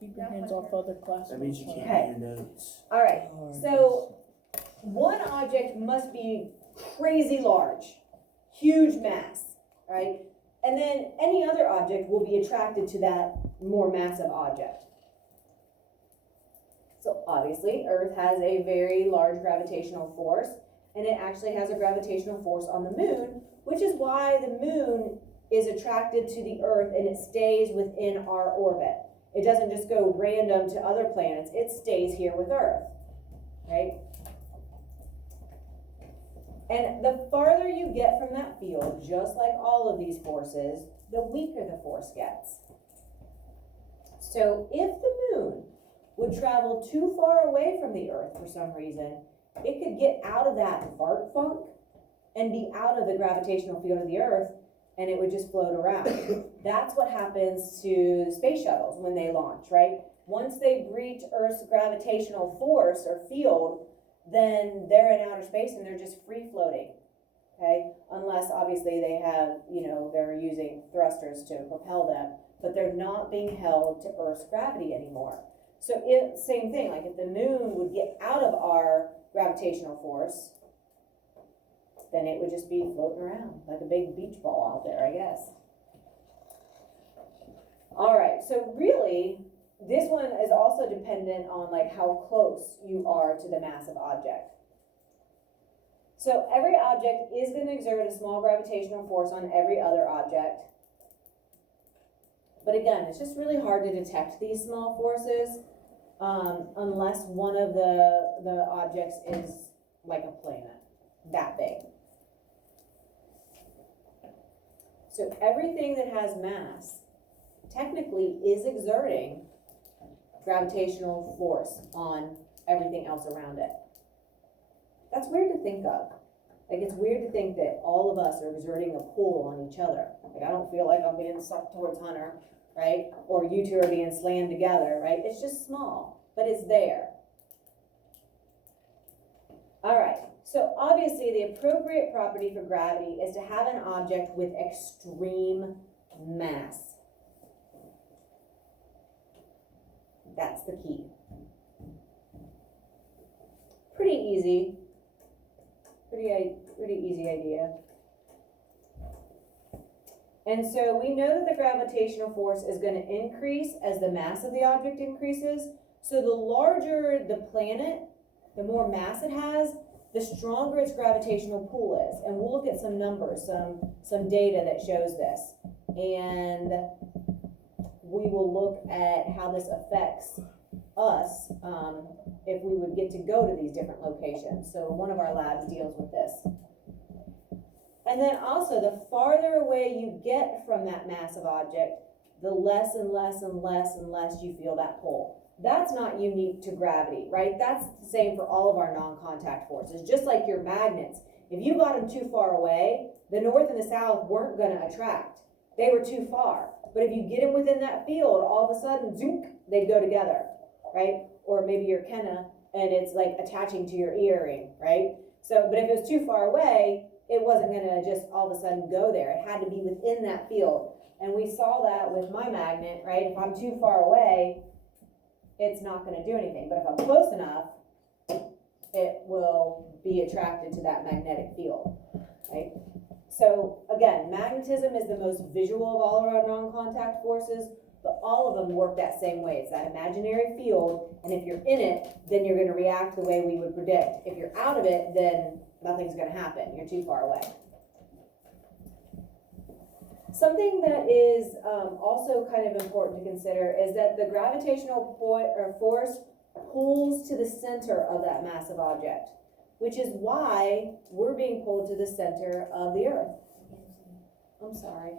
Keep your hands off other classes. That means you can't Okay. do your notes. All right, so one object must be crazy large, huge mass, right? And then any other object will be attracted to that more massive object. So obviously, Earth has a very large gravitational force, and it actually has a gravitational force on the moon, which is why the moon is attracted to the Earth and it stays within our orbit. It doesn't just go random to other planets, it stays here with Earth, right? And the farther you get from that field, just like all of these forces, the weaker the force gets. So if the moon would travel too far away from the Earth for some reason, it could get out of that fart funk and be out of the gravitational field of the Earth, and it would just float around. That's what happens to space shuttles when they launch, right? Once they breach Earth's gravitational force or field, then they're in outer space and they're just free floating, okay? Unless obviously they have, they're using thrusters to propel them, but they're not being held to Earth's gravity anymore. So same thing, like if the moon would get out of our gravitational force, then it would just be floating around like a big beach ball out there, I guess. All right, so really, this one is also dependent on like how close you are to the massive object. So every object is going to exert a small gravitational force on every other object. But again, it's just really hard to detect these small forces unless one of the objects is like a planet, that big. So everything that has mass technically is exerting gravitational force on everything else around it. That's weird to think of. Like, it's weird to think that all of us are exerting a pull on each other. Like, I don't feel like I'm being sucked towards Hunter, right? Or you two are being slammed together, right? It's just small, but it's there. All right, so obviously the appropriate property for gravity is to have an object with extreme mass. That's the key. Pretty easy. Pretty easy idea. And so we know that the gravitational force is going to increase as the mass of the object increases. So the larger the planet, the more mass it has, the stronger its gravitational pull is. And we'll look at some numbers, some data that shows this. And we will look at how this affects us if we would get to go to these different locations. So one of our labs deals with this. And then also, the farther away you get from that massive object, the less and less and less and less you feel that pull. That's not unique to gravity, right? That's the same for all of our non-contact forces. Just like your magnets, if you got them too far away, the north and the south weren't going to attract. They were too far. But if you get them within that field, all of a sudden, zoom, they'd go together, right? Or maybe your kenna, and it's like attaching to your earring, right? So, but if it was too far away, it wasn't going to just all of a sudden go there. It had to be within that field. And we saw that with my magnet, right? If I'm too far away, it's not going to do anything. But if I'm close enough, it will be attracted to that magnetic field, right? So again, magnetism is the most visual of all of our non-contact forces, but all of them work that same way. It's that imaginary field, and if you're in it, then you're going to react the way we would predict. If you're out of it, then nothing's going to happen. You're too far away. Something that is also kind of important to consider is that the gravitational force pulls to the center of that massive object, which is why we're being pulled to the center of the Earth. I'm sorry.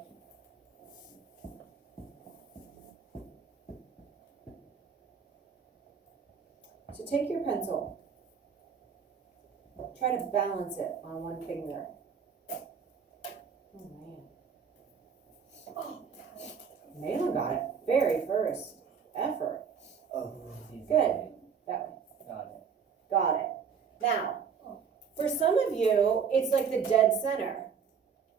So take your pencil. Try to balance it on one finger. Oh, man. Oh, Malin got it. Very first effort. Oh, Good. That way. Got it. Now, for some of you, it's like the dead center.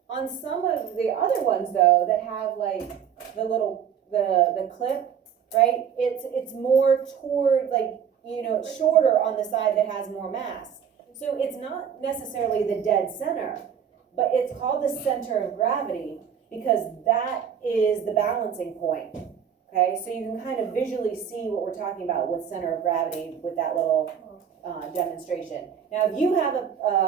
On some of the other ones, though, that have like the clip, right? It's more toward, like, you know, it's shorter on the side that has more mass. So it's not necessarily the dead center, but it's called the center of gravity because that is the balancing point. Okay, so you can kind of visually see what we're talking about with center of gravity with that little demonstration. Now, if you have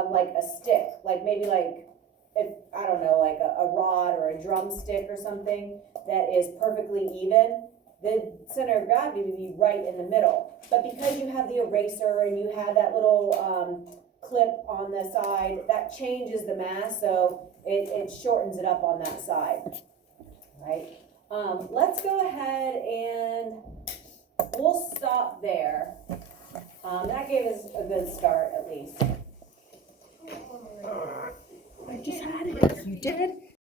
like a stick, like maybe like, if, I don't know, like a rod or a drumstick or something that is perfectly even, the center of gravity would be right in the middle. But because you have the eraser and you have that little clip on the side, that changes the mass, so it shortens it up on that side, right? Let's go ahead and we'll stop there. That gave us a good start, at least. I just had it. You did?